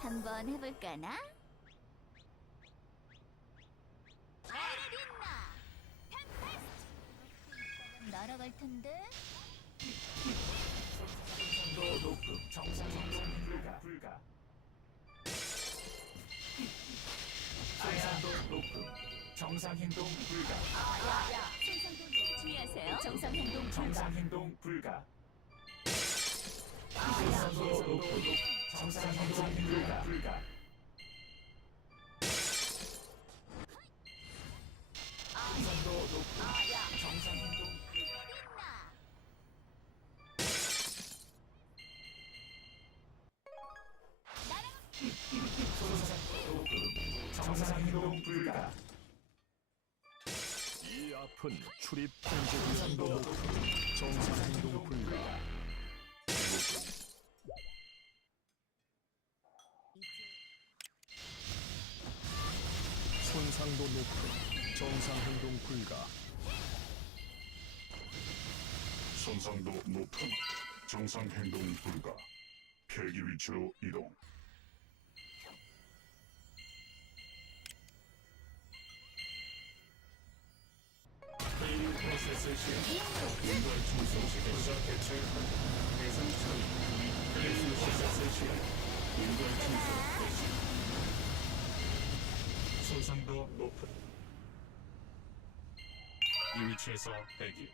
한번 해볼까나? 바레린나? 템페스트! 날아갈 텐데? 도 높음 정상. 행동 불가 불가. 정상도 높음. 정상 행동 불가. 손상도 주의하세요. 정상 행동 정상 행동 불가. 높음 정상 행동 불가 이 앞은 출입 통제구역도 높고 정상 행동 불가 손상도 높고 정상 행동 불가. 손상도 높음. 정상 행동 불가. 폐기 위치로 이동. 회의 프로세스 시행 인물 중심식 부서 대책 대상 처리 회의 프로세스 시행 인물 중심 대책 손상도 높은 이 위치에서 대기